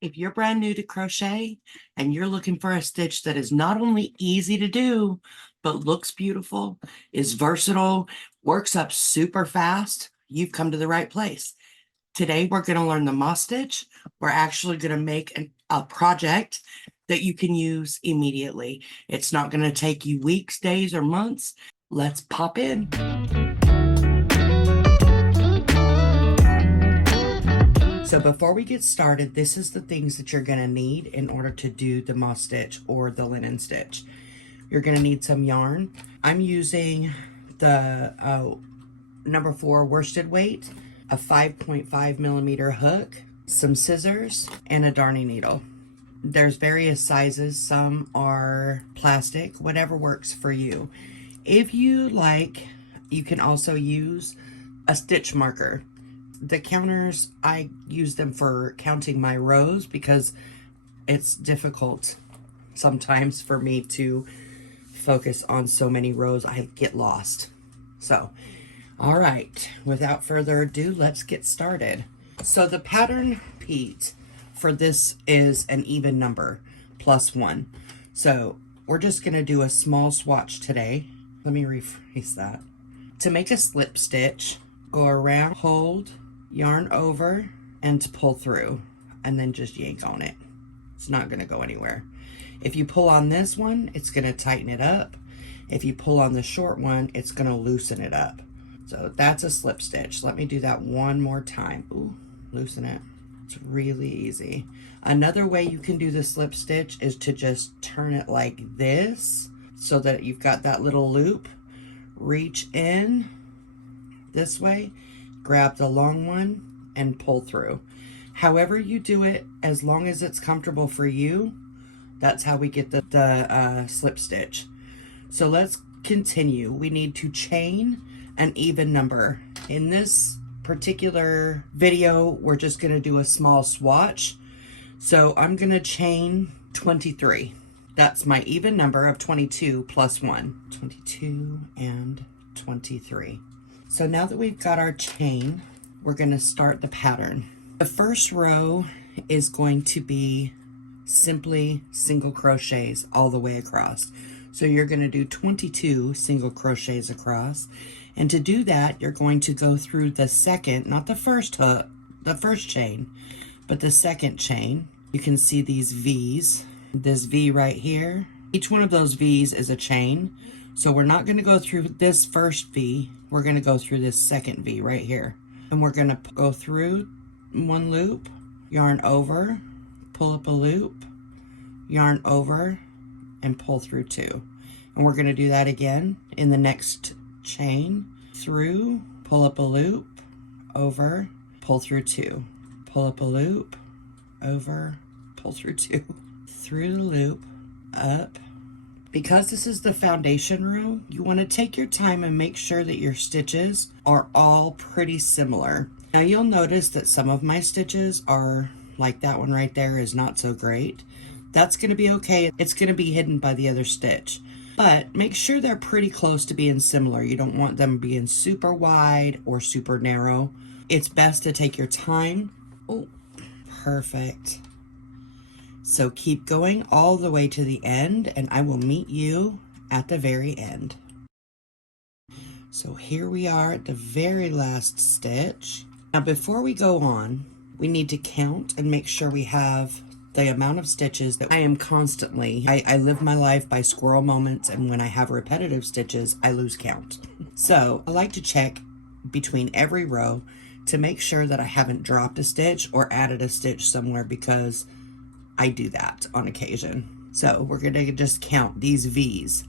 If you're brand new to crochet and you're looking for a stitch that is not only easy to do, but looks beautiful, is versatile, works up super fast, you've come to the right place. Today, we're going to learn the moss stitch. We're actually going to make a project that you can use immediately. It's not going to take you weeks, days, or months. Let's pop in. So before we get started, this is the things that you're going to need in order to do the moss stitch or the linen stitch. You're going to need some yarn. I'm using the number 4 worsted weight, a 5.5 millimeter hook, some scissors, and a darning needle. There's various sizes. Some are plastic, whatever works for you. If you like, you can also use a stitch marker. The counters, I use them for counting my rows because it's difficult sometimes for me to focus on so many rows. I get lost. So, all right, without further ado, let's get started. So the pattern Pete for this is an even number, +1. So we're just gonna do a small swatch today. Let me rephrase that. To make a slip stitch, go around, hold, yarn over, and to pull through, and then just yank on it. It's not going to go anywhere. If you pull on this one, it's going to tighten it up. If you pull on the short one, it's going to loosen it up. So that's a slip stitch. Let me do that one more time. Ooh, loosen it. It's really easy. Another way you can do the slip stitch is to just turn it like this so that you've got that little loop. Reach in this way, grab the long one, and pull through. However you do it, as long as it's comfortable for you, that's how we get the slip stitch. So let's continue. We need to chain an even number. In this particular video, we're just going to do a small swatch. So I'm going to chain 23. That's my even number of 22 plus 1. 22 and 23. So now that we've got our chain, we're going to start the pattern. The first row is going to be simply single crochets all the way across. So you're going to do 22 single crochets across. And to do that, you're going to go through the second, not the first hook, the first chain, but the second chain. You can see these V's, this V right here. Each one of those V's is a chain. So we're not going to go through this first V. We're going to go through this second V right here. And we're going to go through one loop, yarn over, pull up a loop, yarn over, and pull through 2. And we're going to do that again in the next chain. Through, pull up a loop, over, pull through 2. Pull up a loop, over, pull through 2. Through the loop, up. Because this is the foundation row, you want to take your time and make sure that your stitches are all pretty similar. Now you'll notice that some of my stitches are like that one right there is not so great. That's going to be okay. It's going to be hidden by the other stitch. But make sure they're pretty close to being similar. You don't want them being super wide or super narrow. It's best to take your time. Oh, perfect. So keep going all the way to the end, and I will meet you at the very end. So here we are at the very last stitch. Now before we go on, we need to count and make sure we have the amount of stitches that I am constantly. I live my life by squirrel moments, and when I have repetitive stitches, I lose count. So I like to check between every row to make sure that I haven't dropped a stitch or added a stitch somewhere, because I do that on occasion. So we're going to just count these V's.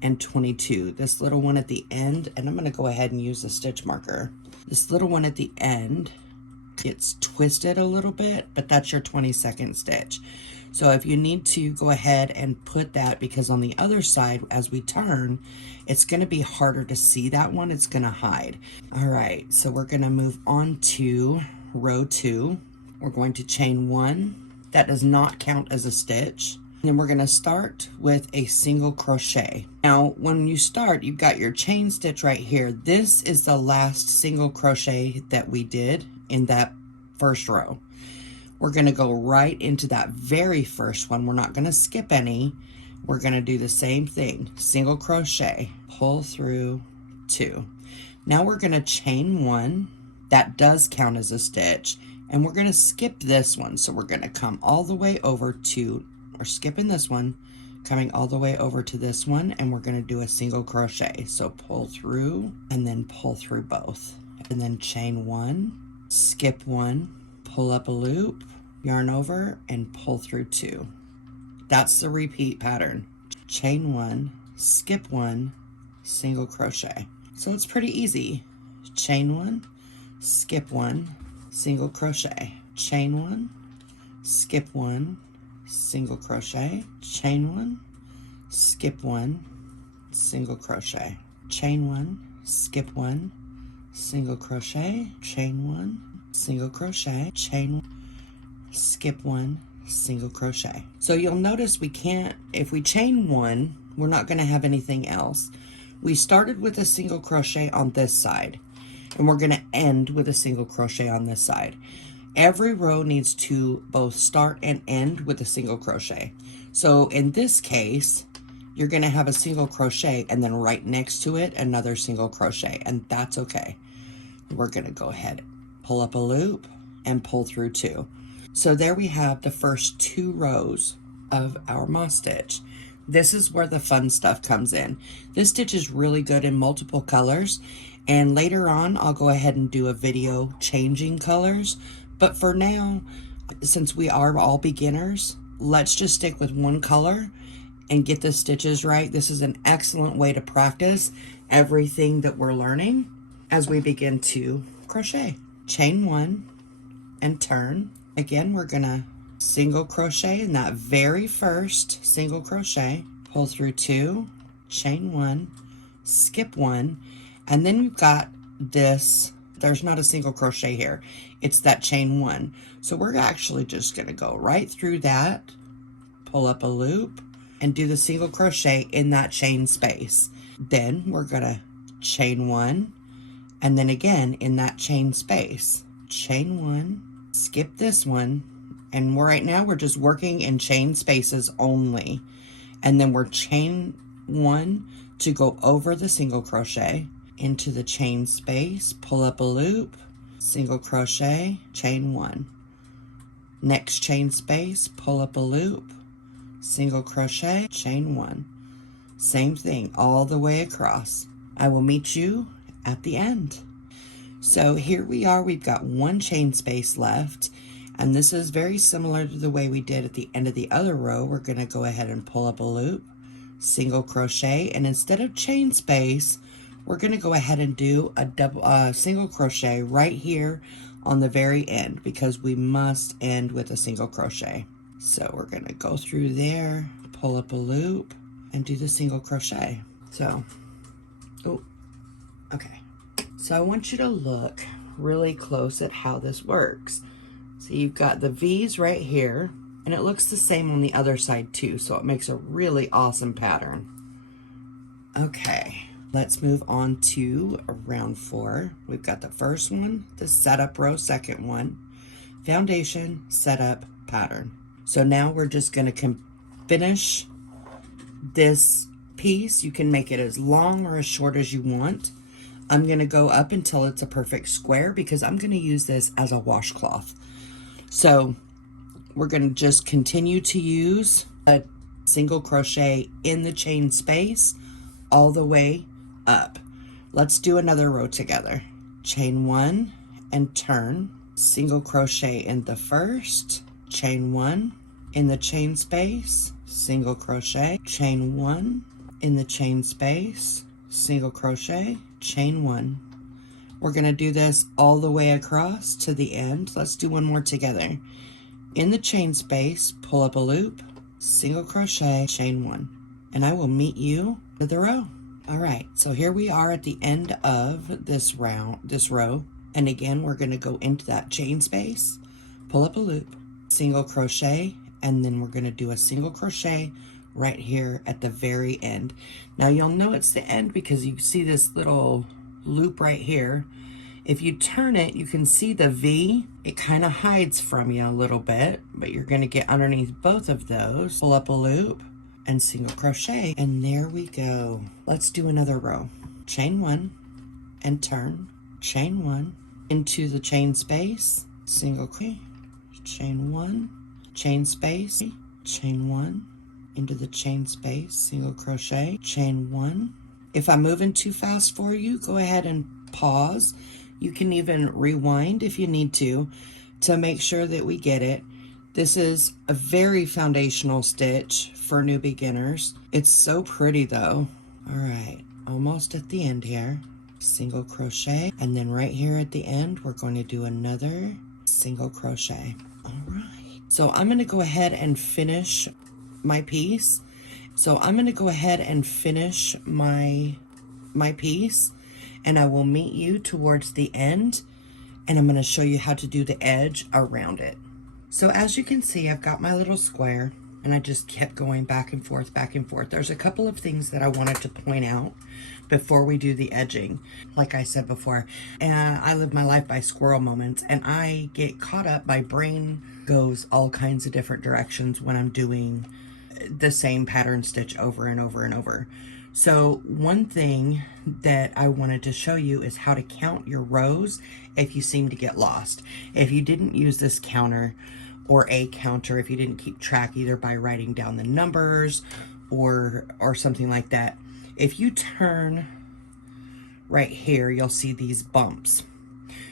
And 22. This little one at the end, and I'm going to go ahead and use a stitch marker. This little one at the end gets twisted a little bit, but that's your 22nd stitch. So if you need to, go ahead and put that, because on the other side, as we turn, it's going to be harder to see that one. It's going to hide. All right, so we're going to move on to row 2. We're going to chain 1. That does not count as a stitch. Then we're going to start with a single crochet. Now, when you start, you've got your chain stitch right here. This is the last single crochet that we did in that first row. We're going to go right into that very first one. We're not going to skip any. We're going to do the same thing. Single crochet, pull through 2. Now we're going to chain 1. That does count as a stitch. And we're going to skip this one. So we're going to come all the way over to, or skipping this one, coming all the way over to this one, and we're going to do a single crochet. So pull through and then pull through both. And then chain 1, skip 1, pull up a loop, yarn over, and pull through 2. That's the repeat pattern. Chain 1, skip 1, single crochet. So it's pretty easy. Chain 1, skip 1, single crochet. Chain 1, skip 1, single crochet. Chain 1, skip 1, single crochet. Chain 1, skip 1, single crochet. Chain 1, single crochet. Chain 1, skip 1, single crochet. So you'll notice we can't, if we chain 1, we're not going to have anything else. We started with a single crochet on this side, and we're going to end with a single crochet on this side. Every row needs to both start and end with a single crochet. So in this case, you're going to have a single crochet and then right next to it another single crochet, and that's okay. We're going to go ahead, pull up a loop and pull through 2. So there we have the first 2 rows of our moss stitch. This is where the fun stuff comes in. This stitch is really good in multiple colors, and later on I'll go ahead and do a video changing colors. But for now, since we are all beginners, let's just stick with one color and get the stitches right. This is an excellent way to practice everything that we're learning as we begin to crochet. Chain 1 and turn. Again, we're gonna single crochet in that very first single crochet, pull through 2, chain 1, skip 1, and then we've got this, there's not a single crochet here, it's that chain 1. So we're actually just gonna go right through that, pull up a loop, and do the single crochet in that chain space. Then we're gonna chain 1, and then again in that chain space, chain 1, skip this one, and right now we're just working in chain spaces only, and then we're chain 1 to go over the single crochet into the chain space, pull up a loop, single crochet, chain 1, next chain space, pull up a loop, single crochet, chain 1, same thing all the way across. I will meet you at the end. So here we are, we've got 1 chain space left, and this is very similar to the way we did at the end of the other row. We're going to go ahead and pull up a loop, single crochet, and instead of chain space, we're going to go ahead and do a single crochet right here on the very end, because we must end with a single crochet. So we're going to go through there, pull up a loop, and do the single crochet. So, okay. So I want you to look really close at how this works. So you've got the V's right here, and it looks the same on the other side too, so it makes a really awesome pattern. Okay, let's move on to round 4. We've got the first one, the setup row, second one, foundation, setup, pattern. So now we're just going to finish this piece. You can make it as long or as short as you want. I'm going to go up until it's a perfect square because I'm going to use this as a washcloth. So we're going to just continue to use a single crochet in the chain space all the way up. Let's do another row together. Chain 1 and turn, single crochet in the first, chain 1 in the chain space, single crochet, chain 1 in the chain space, single crochet, chain 1. We're going to do this all the way across to the end. Let's do one more together. In the chain space, pull up a loop, single crochet, chain 1, and I will meet you at the row. All right, so here we are at the end of this row, and again we're going to go into that chain space, pull up a loop, single crochet, and then we're going to do a single crochet right here at the very end. Now you'll know it's the end because you see this little loop right here. If you turn it, you can see the V. It kind of hides from you a little bit, but you're going to get underneath both of those. Pull up a loop and single crochet, and there we go. Let's do another row. Chain 1 and turn, chain 1 into the chain space, single crochet, chain 1, chain space, chain 1 into the chain space, single crochet, chain 1. If I'm moving too fast for you, go ahead and pause. You can even rewind if you need to make sure that we get it. This is a very foundational stitch for new beginners. It's so pretty though. All right, almost at the end here. Single crochet, and then right here at the end, we're going to do another single crochet. All right, so I'm going to go ahead and finish my piece. So I'm going to go ahead and finish my piece, and I will meet you towards the end, and I'm going to show you how to do the edge around it. So as you can see, I've got my little square, and I just kept going back and forth, back and forth. There's a couple of things that I wanted to point out before we do the edging. Like I said before, I live my life by squirrel moments, and I get caught up. My brain goes all kinds of different directions when I'm doing the same pattern stitch over and over and over. So one thing that I wanted to show you is how to count your rows if you seem to get lost. If you didn't use this counter or a counter, if you didn't keep track either by writing down the numbers or something like that, if you turn right here, you'll see these bumps.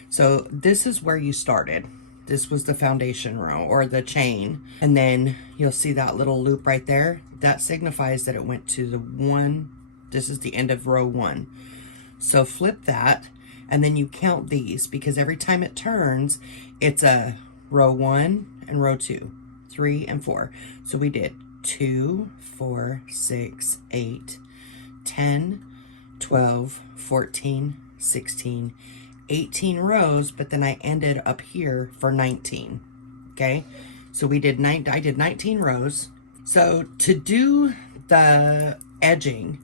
So this is where you started. This was the foundation row or the chain. And then you'll see that little loop right there. That signifies that it went to the one. This is the end of row 1. So flip that, and then you count these, because every time it turns, it's a row 1 and row 2, 3 and 4. So we did 2, 4, 6, 8, 10, 12, 14, 16, 18 rows, but then I ended up here for 19. Okay, so we did I did 19 rows. So to do the edging,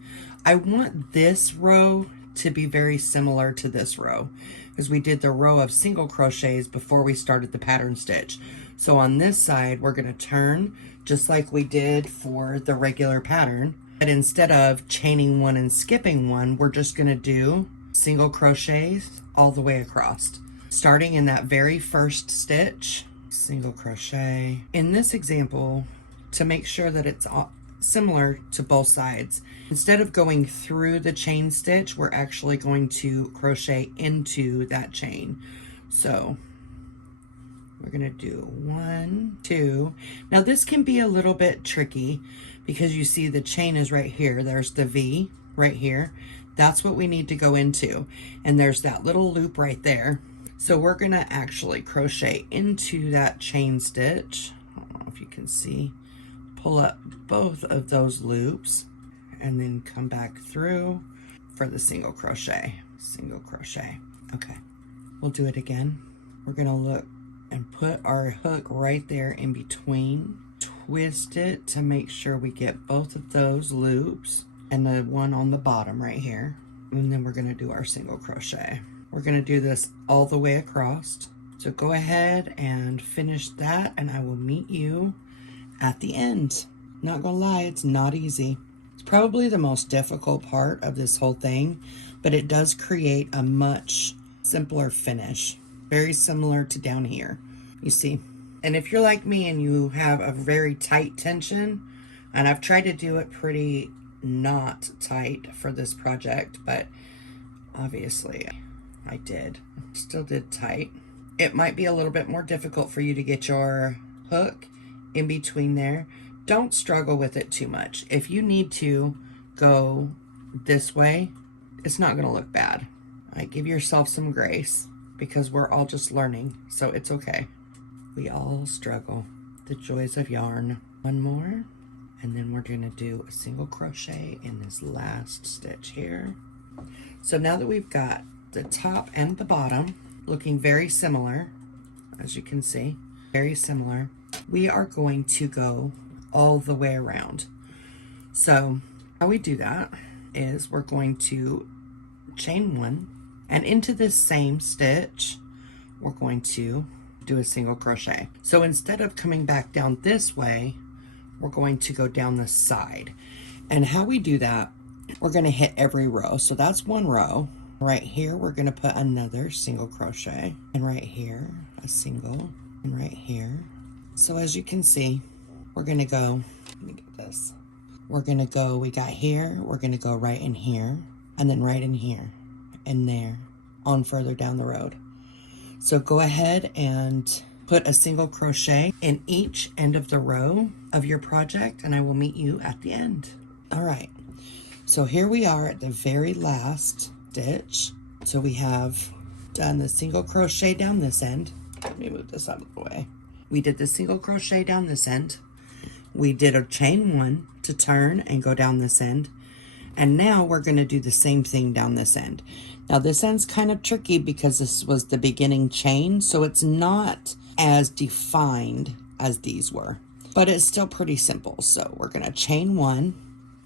I want this row to be very similar to this row, because we did the row of single crochets before we started the pattern stitch. So on this side, we're going to turn just like we did for the regular pattern, but instead of chaining 1 and skipping 1, we're just going to do single crochets all the way across, starting in that very first stitch, single crochet. In this example, to make sure that it's similar to both sides, instead of going through the chain stitch, we're actually going to crochet into that chain. So we're going to do 1, 2. Now this can be a little bit tricky because you see the chain is right here. There's the V right here. That's what we need to go into. And there's that little loop right there. So we're going to actually crochet into that chain stitch. I don't know if you can see. Pull up both of those loops and then come back through for the single crochet. Single crochet. Okay, we'll do it again. We're going to look and put our hook right there in between. Twist it to make sure we get both of those loops and the one on the bottom right here. And then we're going to do our single crochet. We're going to do this all the way across. So go ahead and finish that, and I will meet you at the end. Not gonna lie, it's not easy. It's probably the most difficult part of this whole thing, but it does create a much simpler finish. Very similar to down here, you see. And if you're like me and you have a very tight tension, and I've tried to do it pretty not tight for this project, but obviously I did. Still did tight. It might be a little bit more difficult for you to get your hook in between there. Don't struggle with it too much. If you need to go this way, it's not going to look bad. Give yourself some grace, because we're all just learning, so it's okay. We all struggle. The joys of yarn. One more, and then we're going to do a single crochet in this last stitch here. So now that we've got the top and the bottom looking very similar, as you can see, very similar, we are going to go all the way around. So how we do that is we're going to chain 1, and into this same stitch we're going to do a single crochet. So instead of coming back down this way, we're going to go down the side. And how we do that, we're going to hit every row. So that's 1 row. Right here we're going to put another single crochet, and right here a single, and right here. So as you can see, we're going to go, let me get this, we're going to go, we got here, we're going to go right in here, and then right in here, and there, on further down the road. So go ahead and put a single crochet in each end of the row of your project, and I will meet you at the end. All right, so here we are at the very last stitch. So we have done the single crochet down this end. Let me move this out of the way. We did the single crochet down this end. We did a chain 1 to turn and go down this end. And now we're going to do the same thing down this end. Now this end's kind of tricky because this was the beginning chain, so it's not as defined as these were, but it's still pretty simple. So we're going to chain 1,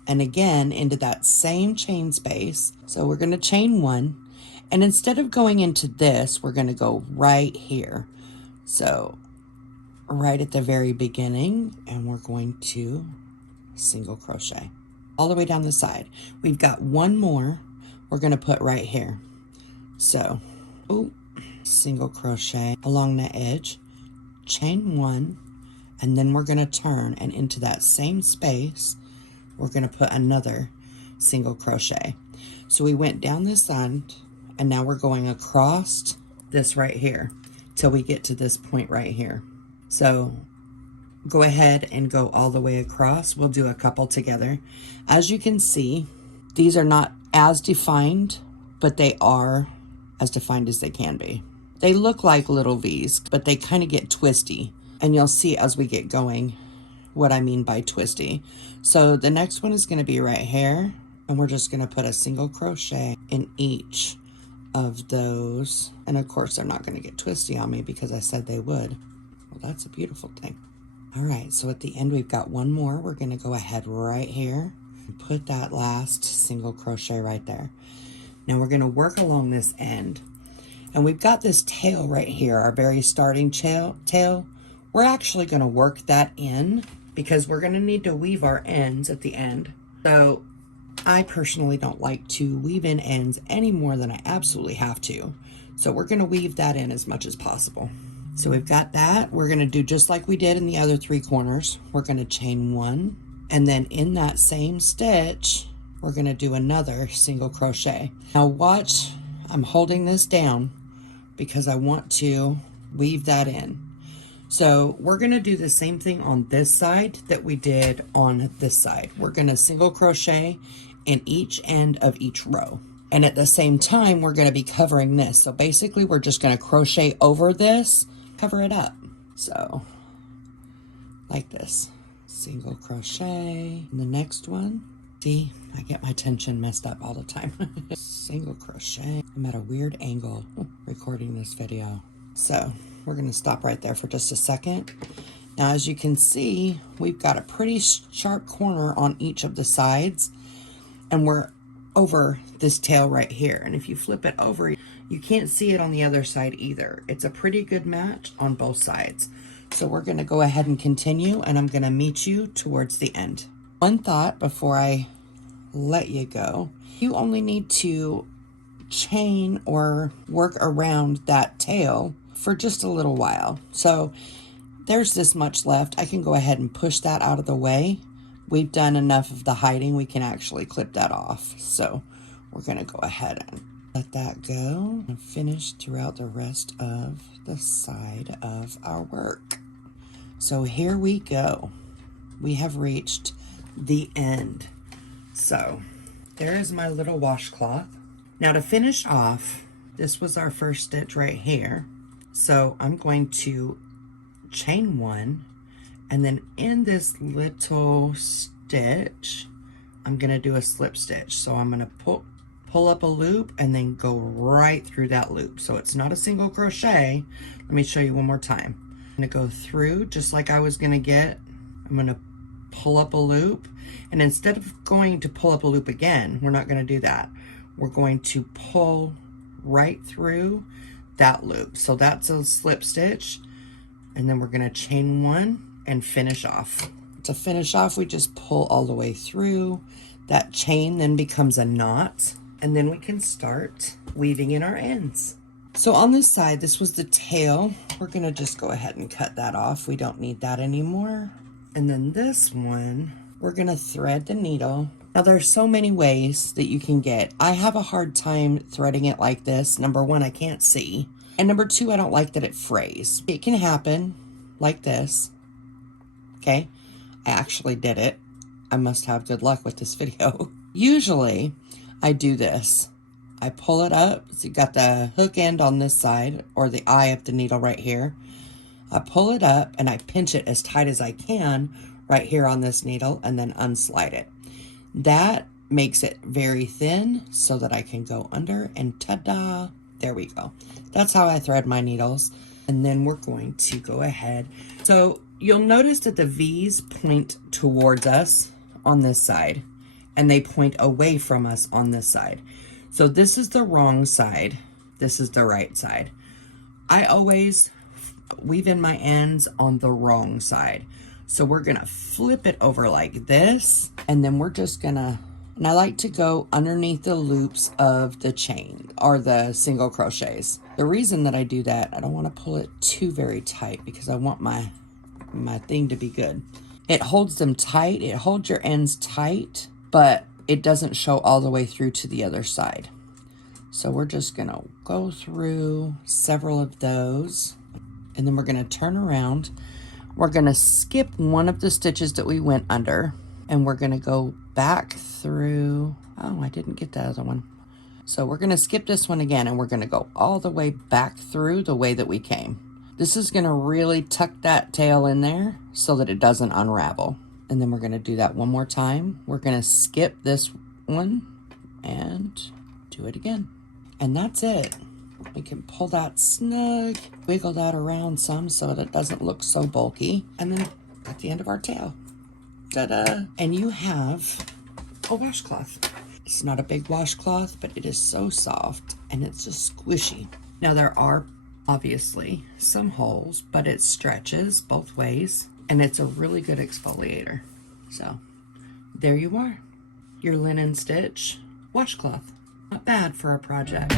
and again into that same chain space. So we're going to chain 1, and instead of going into this, we're going to go right here. So right at the very beginning, and we're going to single crochet all the way down the side. We've got 1 more we're going to put right here. So, single crochet along the edge, chain 1, and then we're going to turn, and into that same space, we're going to put another single crochet. So we went down this end, and now we're going across this right here till we get to this point right here. So go ahead and go all the way across. We'll do a couple together. As you can see, these are not as defined, but they are as defined as they can be. They look like little V's, but they kind of get twisty, and you'll see as we get going what I mean by twisty. So the next one is going to be right here, and we're just going to put a single crochet in each of those. And of course they're not going to get twisty on me because I said they would. Well, that's a beautiful thing. All right, so at the end we've got 1 more. We're going to go ahead right here and put that last single crochet right there. Now we're going to work along this end, and we've got this tail right here, our very starting tail. We're actually going to work that in because we're going to need to weave our ends at the end. So I personally don't like to weave in ends any more than I absolutely have to. So we're going to weave that in as much as possible. So we've got that. We're going to do just like we did in the other 3 corners. We're going to chain 1, and then in that same stitch, we're going to do another single crochet. Now watch, I'm holding this down because I want to weave that in. So we're going to do the same thing on this side that we did on this side. We're going to single crochet in each end of each row. And at the same time, we're going to be covering this. So basically, we're just going to crochet over this, cover it up. So like this, single crochet in the next one. See, I get my tension messed up all the time. Single crochet. I'm at a weird angle recording this video. So we're going to stop right there for just a second. Now, as you can see, we've got a pretty sharp corner on each of the sides, and we're over this tail right here. And if you flip it over, you can't see it on the other side either. It's a pretty good match on both sides. So we're going to go ahead and continue, and I'm going to meet you towards the end. One thought before I let you go, you only need to chain or work around that tail for just a little while. So there's this much left. I can go ahead and push that out of the way. We've done enough of the hiding. We can actually clip that off. So we're going to go ahead and let that go and finish throughout the rest of the side of our work. So here we go. We have reached the end. So there is my little washcloth. Now to finish off, this was our first stitch right here. So I'm going to chain 1, and then in this little stitch, I'm going to do a slip stitch. So I'm going to pull up a loop and then go right through that loop. So it's not a single crochet. Let me show you one more time. I'm gonna go through just like I was gonna get. I'm gonna pull up a loop, and instead of going to pull up a loop again, we're not gonna do that. We're going to pull right through that loop. So that's a slip stitch, and then we're gonna chain one and finish off. To finish off, we just pull all the way through. That chain then becomes a knot, and then we can start weaving in our ends. So on this side, this was the tail. We're gonna just go ahead and cut that off. We don't need that anymore. And then this one, we're gonna thread the needle. Now there's so many ways that you can get. I have a hard time threading it like this. Number one, I can't see. And number two, I don't like that it frays. It can happen like this, okay? I actually did it. I must have good luck with this video. Usually, I do this. I pull it up, so you got the hook end on this side, or the eye of the needle right here. I pull it up and I pinch it as tight as I can right here on this needle, and then unslide it. That makes it very thin so that I can go under, and ta-da, there we go. That's how I thread my needles. And then we're going to go ahead. So you'll notice that the V's point towards us on this side, and they point away from us on this side. So this is the wrong side. This is the right side. I always weave in my ends on the wrong side. So we're gonna flip it over like this, and then we're just gonna, and I like to go underneath the loops of the chain or the single crochets. The reason that I do that, I don't wanna pull it too very tight because I want my thing to be good. It holds them tight, it holds your ends tight, but it doesn't show all the way through to the other side. So we're just gonna go through several of those, and then we're gonna turn around. We're gonna skip one of the stitches that we went under, and we're gonna go back through. Oh, I didn't get the other one. So we're gonna skip this one again, and we're gonna go all the way back through the way that we came. This is gonna really tuck that tail in there so that it doesn't unravel. And then we're gonna do that one more time. We're gonna skip this one and do it again. And that's it. We can pull that snug, wiggle that around some so that it doesn't look so bulky. And then at the end of our tail, ta-da! And you have a washcloth. It's not a big washcloth, but it is so soft and it's just squishy. Now there are obviously some holes, but it stretches both ways. And it's a really good exfoliator. So there you are, your linen stitch washcloth. Not bad for a project.